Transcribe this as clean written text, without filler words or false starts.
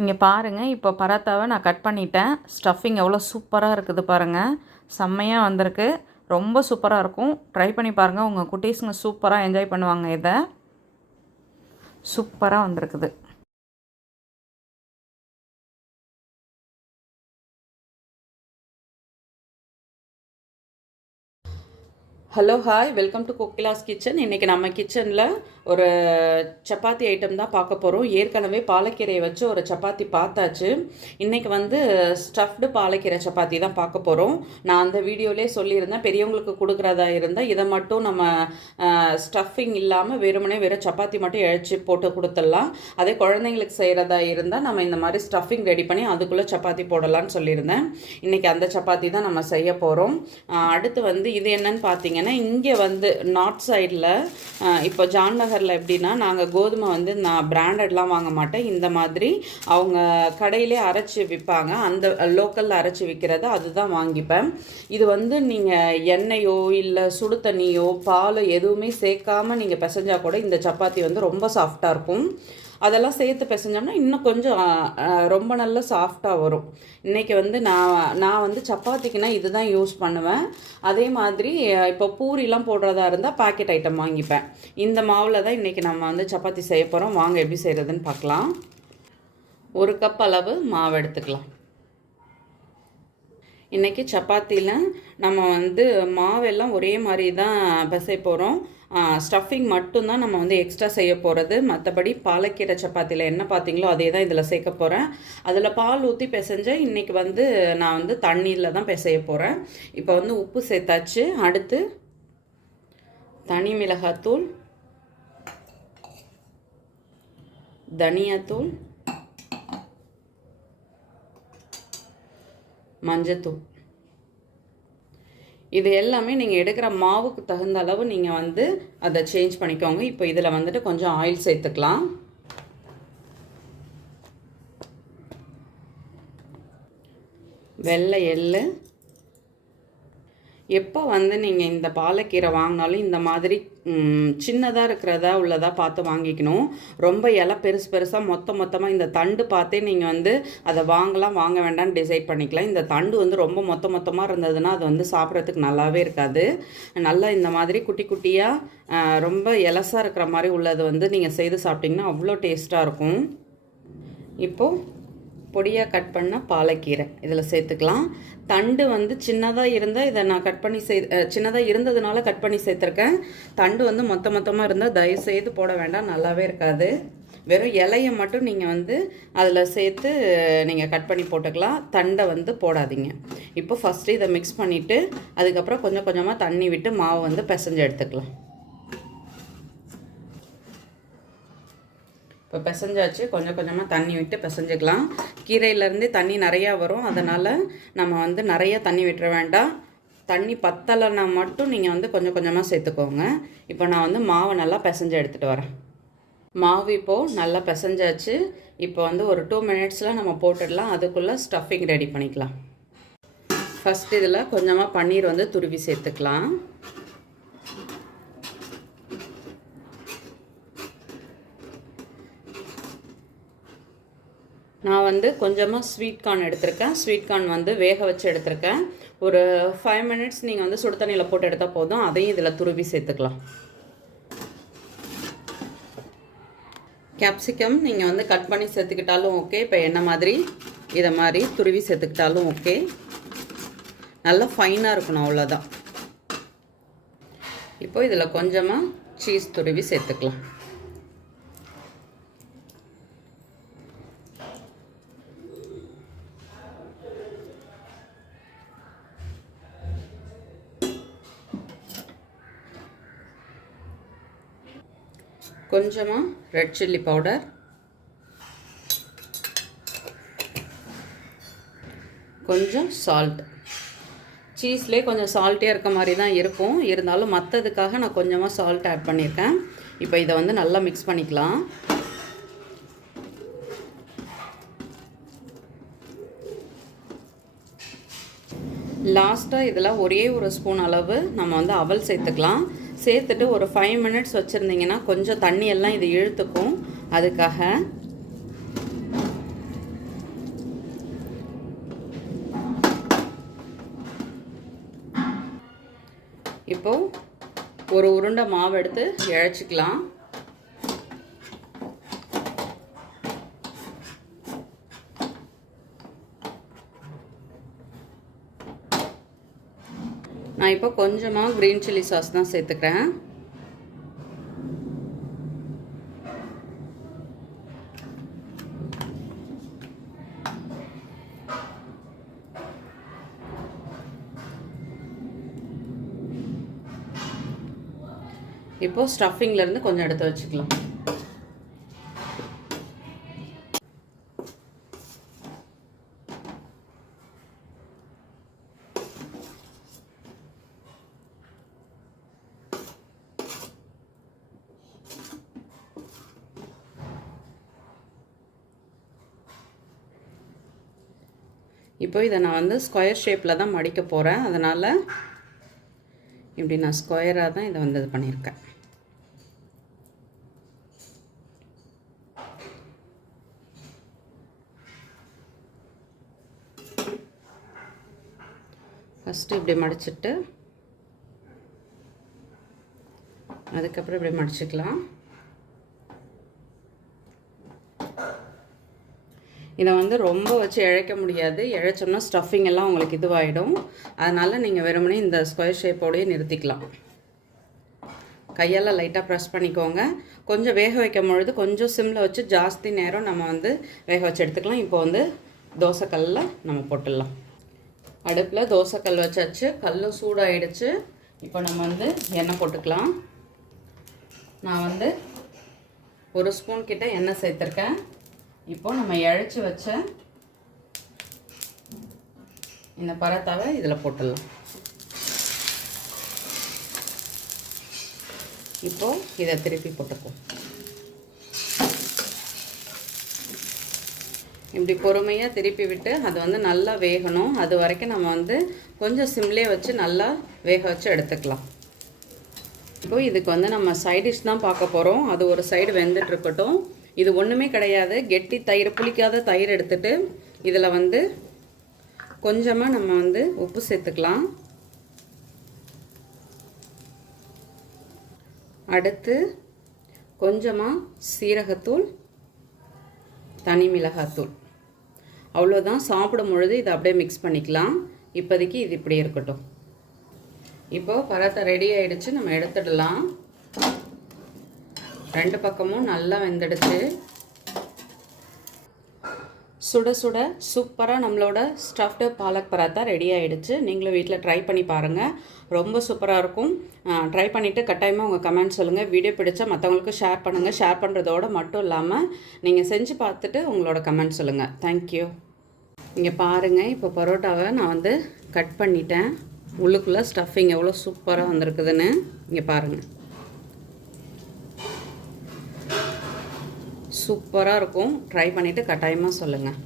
இங்கே பாருங்கள், இப்போ பராத்தாவை நான் கட் பண்ணிட்டேன். ஸ்டஃபிங் எவ்வளோ சூப்பராக இருக்குது பாருங்கள். செம்மையாக வந்திருக்கு. ரொம்ப சூப்பராக இருக்கும். ட்ரை பண்ணி பாருங்கள். உங்கள் குட்டீஸுங்க சூப்பராக என்ஜாய் பண்ணுவாங்க. இதை சூப்பராக வந்திருக்குது. Hello hi, welcome to Kokila's kitchen. இன்றைக்கி நம்ம கிச்சனில் ஒரு சப்பாத்தி ஐட்டம் தான் பார்க்க போகிறோம். ஏற்கனவே பாலக்கீரையை வச்சு ஒரு சப்பாத்தி பார்த்தாச்சு. இன்றைக்கி வந்து ஸ்டஃப்டு பாலக்கீரை சப்பாத்தி தான் பார்க்க போகிறோம். நான் அந்த வீடியோலேயே சொல்லியிருந்தேன், பெரியவங்களுக்கு கொடுக்குறதா இருந்தால் இதை மட்டும் நம்ம ஸ்டஃபிங் இல்லாமல் வெறும் சப்பாத்தி மட்டும் இழைச்சி போட்டு கொடுத்துடலாம். அதே குழந்தைங்களுக்கு செய்கிறதா இருந்தால் நம்ம இந்த மாதிரி ஸ்டஃபிங் ரெடி பண்ணி அதுக்குள்ளே சப்பாத்தி போடலான்னு சொல்லியிருந்தேன். இன்றைக்கி அந்த சப்பாத்தி தான் நம்ம செய்ய போகிறோம். அடுத்து வந்து இது என்னன்னு பார்த்தீங்கன்னா, இங்கே வந்து நார்த் சைடில் இப்போ ஜான் நகரில் எப்படின்னா, நாங்கள் கோதுமை வந்து நான் பிராண்டட்லாம் வாங்க மாட்டேன். இந்த மாதிரி அவங்க கடையிலே அரைச்சி விற்பாங்க. அந்த லோக்கலில் அரைச்சி விற்கிறத அதுதான் வாங்கிப்பேன். இது வந்து நீங்கள் எண்ணெயோ இல்லை சுடு தண்ணியோ பால் எதுவுமே சேர்க்காமல் நீங்கள் பிசைஞ்சால் கூட இந்த சப்பாத்தி வந்து ரொம்ப சாஃப்டாக இருக்கும். அதெல்லாம் சேர்த்து பிசைஞ்சோம்னா இன்னும் கொஞ்சம் ரொம்ப நல்ல சாஃப்டாக வரும். இன்றைக்கி வந்து நான் வந்து சப்பாத்திக்குனா இது தான் யூஸ் பண்ணுவேன். அதே மாதிரி இப்போ பூரிலாம் போடுறதா இருந்தால் பாக்கெட் ஐட்டம் வாங்கிப்பேன். இந்த மாவில் தான் இன்றைக்கி நம்ம வந்து சப்பாத்தி செய்ய போகிறோம். வாங்க எப்படி செய்கிறதுன்னு பார்க்கலாம். 1 கப் அளவு மாவு எடுத்துக்கலாம். இன்றைக்கி சப்பாத்தியில் நம்ம வந்து மாவெல்லாம் ஒரே மாதிரி தான் பிசைய போகிறோம். ஸ்டஃபிங் மட்டும்தான் நம்ம வந்து எக்ஸ்ட்ரா செய்ய போகிறது. மற்றபடி பாலக்கீரை சப்பாத்தியில் என்ன பார்த்தீங்களோ அதே தான் இதில் சேர்க்க போகிறேன். அதில் பால் ஊற்றி பிசைஞ்சேன். இன்றைக்கி வந்து நான் வந்து தண்ணீரில் தான் பிசைய போகிறேன். இப்போ வந்து உப்பு சேர்த்தாச்சு. அடுத்து தனி மிளகாத்தூள், தனியாத்தூள், மஞ்சத்தூள், இது எல்லாமே நீங்கள் எடுக்கிற மாவுக்கு தகுந்த அளவு நீங்கள் வந்து அதை சேஞ்ச் பண்ணிக்கோங்க. இப்போ இதில் வந்துட்டு கொஞ்சம் ஆயில் சேர்த்துக்கலாம். வெள்ளை எள்ளு. எப்போ வந்து நீங்கள் இந்த பாலக்கீரை வாங்கினாலும் இந்த மாதிரி சின்னதாக இருக்கிறதா உள்ளதாக பார்த்து வாங்கிக்கணும். ரொம்ப இலை பெருசாக மொத்தமாக இந்த தண்டு பார்த்தே நீங்கள் வந்து அதை வாங்கலாம் வாங்க வேண்டாம்னு டிசைட் பண்ணிக்கலாம். இந்த தண்டு வந்து ரொம்ப மொத்தமாக இருந்ததுன்னா அது வந்து சாப்பிட்றதுக்கு நல்லாவே இருக்காது. நல்லா இந்த மாதிரி குட்டி குட்டியாக ரொம்ப இலசாக இருக்கிற மாதிரி உள்ளது வந்து நீங்கள் செய்து சாப்பிட்டிங்கன்னா அவ்வளோ டேஸ்ட்டாக இருக்கும். இப்போது பொடியாக கட் பண்ண பாலக்கீரை இதில் சேர்த்துக்கலாம். தண்டு வந்து சின்னதாக இருந்தால் இதை நான் கட் பண்ணி சின்னதாக இருந்ததுனால கட் பண்ணி சேர்த்துருக்கேன். தண்டு வந்து மொத்தமாக இருந்தால் தயவுசெய்து போட வேண்டாம், நல்லாவே இருக்காது. வெறும் இலையை மட்டும் நீங்கள் வந்து அதில் சேர்த்து நீங்கள் கட் பண்ணி போட்டுக்கலாம். தண்டை வந்து போடாதீங்க. இப்போ ஃபஸ்ட்டு இதை மிக்ஸ் பண்ணிவிட்டு அதுக்கப்புறம் கொஞ்சமாக தண்ணி விட்டு மாவு வந்து பிசைஞ்சு எடுத்துக்கலாம். இப்போ பிசைஞ்சாச்சு. கொஞ்சமாக தண்ணி விட்டு பிசைஞ்சிக்கலாம். கீரையிலேருந்து தண்ணி நிறையா வரும். அதனால் நம்ம வந்து நிறையா தண்ணி விட்டுற வேண்டாம். தண்ணி பத்தலைன்னா மட்டும் நீங்கள் வந்து கொஞ்சமாக சேர்த்துக்கோங்க. இப்போ நான் வந்து மாவை நல்லா பிசைஞ்சு எடுத்துகிட்டு வரேன். மாவு இப்போது நல்லா பிசைஞ்சாச்சு. இப்போ வந்து ஒரு 2 மினிட்ஸில் நம்ம போட்டுடலாம். அதுக்குள்ளே ஸ்டஃபிங் ரெடி பண்ணிக்கலாம். ஃபஸ்ட் இதில் கொஞ்சமாக பன்னீர் வந்து துருவி சேர்த்துக்கலாம். நான் வந்து கொஞ்சமாக ஸ்வீட் கார்ன் எடுத்திருக்கேன். ஸ்வீட் கார்ன் வந்து வேக வச்சு எடுத்திருக்கேன். ஒரு 5 மினிட்ஸ் நீங்கள் வந்து சுடு தண்ணியில் போட்டு எடுத்தால் போதும். அதையும் இதில் துருவி சேர்த்துக்கலாம். கேப்சிகம் நீங்கள் வந்து கட் பண்ணி சேர்த்துக்கிட்டாலும் ஓகே. இப்போ என்ன மாதிரி இதை மாதிரி துருவி சேர்த்துக்கிட்டாலும் ஓகே. நல்லா ஃபைனாக இருக்கணும், அவ்வளோதான். இப்போ இதில் கொஞ்சமாக சீஸ் துருவி சேர்த்துக்கலாம். கொஞ்சமாக ரெட் சில்லி பவுடர், கொஞ்சம் சால்ட். சீஸ்லேயே கொஞ்சம் சால்ட்டியாக இருக்க மாதிரி தான் இருக்கும். இருந்தாலும் மற்றதுக்காக நான் கொஞ்சமாக சால்ட் ஆட் பண்ணியிருக்கேன். இப்போ இதை வந்து நல்லா மிக்ஸ் பண்ணிக்கலாம். லாஸ்ட்டாக இதில் ஒரே ஒரு ஸ்பூன் அளவு நம்ம வந்து அவல் சேர்த்துக்கலாம். சேர்த்துட்டு ஒரு 5 மினிட்ஸ் வச்சுருந்தீங்கன்னா கொஞ்சம் தண்ணியெல்லாம் இது இழுத்துக்கும். அதுக்காக இப்போது ஒரு உருண்டை மாவு எடுத்து இழைச்சிக்கலாம். நான் இப்போ கொஞ்சமாக க்ரீன் சில்லி சாஸ் தான் சேர்த்துக்கிறேன். இப்போது ஸ்டஃபிங்லேருந்து கொஞ்சம் எடுத்து வச்சுக்கலாம். இப்போ இதை நான் வந்து ஸ்கொயர் ஷேப்பில் தான் மடிக்க போகிறேன். அதனால் இப்படி நான் ஸ்கொயராக தான் இதை வந்து இது பண்ணியிருக்கேன். ஃபஸ்ட்டு இப்படி மடிச்சிட்டு அதுக்கப்புறம் இப்படி மடிச்சுக்கலாம். இதை வந்து ரொம்ப வச்சு இழைக்க முடியாது. இழைச்சோம்னா ஸ்டஃபிங் எல்லாம் உங்களுக்கு இதுவாகிடும். அதனால் நீங்கள் வெறுமனே இந்த ஸ்கொயர் ஷேப்போடையே நிறுத்திக்கலாம். கையால் லைட்டாக ப்ரெஸ் பண்ணிக்கோங்க. கொஞ்சம் வேக வைக்கும் பொழுது கொஞ்சம் சிம்மில் வச்சு ஜாஸ்தி நேரம் நம்ம வந்து வேக வச்சு எடுத்துக்கலாம். இப்போ வந்து தோசைக்கல்லில் நம்ம போட்டுடலாம். அடுப்பில் தோசைக்கல் வச்சாச்சு. கல் சூடாகிடுச்சு. இப்போ நம்ம வந்து எண்ணெய் போட்டுக்கலாம். நான் வந்து 1 ஸ்பூன் கிட்ட எண்ணெய் சேர்த்துருக்கேன். இப்போ நம்ம இழைச்சி வச்ச இந்த பரோட்டாவை இதில் போட்டுடலாம். இப்போது இதை திருப்பி போட்டுப்போம். இப்படி பொறுமையாக திருப்பி விட்டு அது வந்து நல்லா வேகணும். அது வரைக்கும் நம்ம வந்து கொஞ்சம் சிம்லே வச்சு நல்லா வேக வச்சு எடுத்துக்கலாம். இப்போது இதுக்கு வந்து நம்ம சைட் டிஷ் தான் பார்க்க போகிறோம். அது ஒரு சைடு வெந்துட்டுருக்கட்டும். இது ஒன்றுமே கிடையாது. கெட்டி தயிர், புளிக்காத தயிர் எடுத்துகிட்டு இதில் வந்து கொஞ்சமாக நம்ம வந்து உப்பு சேர்த்துக்கலாம். அடுத்து கொஞ்சமாக சீரகத்தூள், தனி மிளகாத்தூள், அவ்வளோதான். சாப்பிடும் பொழுது இதை அப்படியே மிக்ஸ் பண்ணிக்கலாம். இப்போதைக்கு இது இப்படி இருக்கட்டும். இப்போது பரோட்டா ரெடி ஆகிடுச்சு. நம்ம எடுத்துடலாம். 2 பக்கமும் நல்லா வெந்துடுச்சு. சுட சுட சூப்பராக நம்மளோட ஸ்டஃப்டு பாலக் பரோட்டா ரெடி ஆகிடுச்சு. நீங்களும் வீட்டில் ட்ரை பண்ணி பாருங்கள். ரொம்ப சூப்பராக இருக்கும். ட்ரை பண்ணிவிட்டு கட்டாயமாக உங்கள் கமெண்ட் சொல்லுங்கள். வீடியோ பிடிச்சா மற்றவங்களுக்கு ஷேர் பண்ணுங்கள். ஷேர் பண்ணுறதோடு மட்டும் இல்லாமல் நீங்கள் செஞ்சு பார்த்துட்டு உங்களோட கமெண்ட் சொல்லுங்கள். தேங்க்யூ. இங்கே பாருங்கள், இப்போ பரோட்டாவை நான் வந்து கட் பண்ணிட்டேன். உள்ளுக்குள்ளே ஸ்டஃபிங் எவ்வளோ சூப்பராக வந்திருக்குதுன்னு இங்கே பாருங்கள். சூப்பராக இருக்கும். ட்ரை பண்ணிவிட்டு கட்டாயமாக சொல்லுங்கள்.